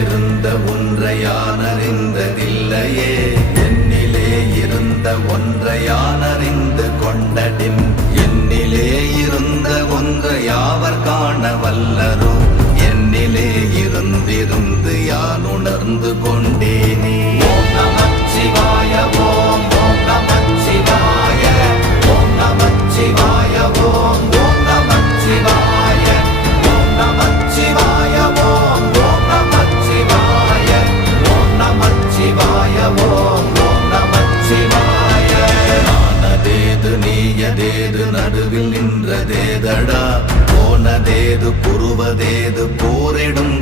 இருந்த ஒன்றை யான் அறிந்ததில்லையே, என்னிலே இருந்த ஒன்றை யான் அறிந்து கொண்டடின், என்னிலே இருந்த ஒன்றை யாவர் காண வல்லரோ, என்னிலே இருந்திருந்து யான் உணர்ந்து கொண்டேனே. ஓம் நமச்சிவாய ஓம் ஓம் நமச்சிவாய ஓம் நமச்சிவாய ஓம் ஓம் நமச்சிவாய ஓம் நமச்சிவாய ஓம் ஓம் நமச்சிவாய ஓம் நமச்சிவாய ஓம் ஓம் நமச்சிவாய. நானதேது நீயதேது நடுவில் நின்றதேதடா, போனதேது புருவதேது போரிடும்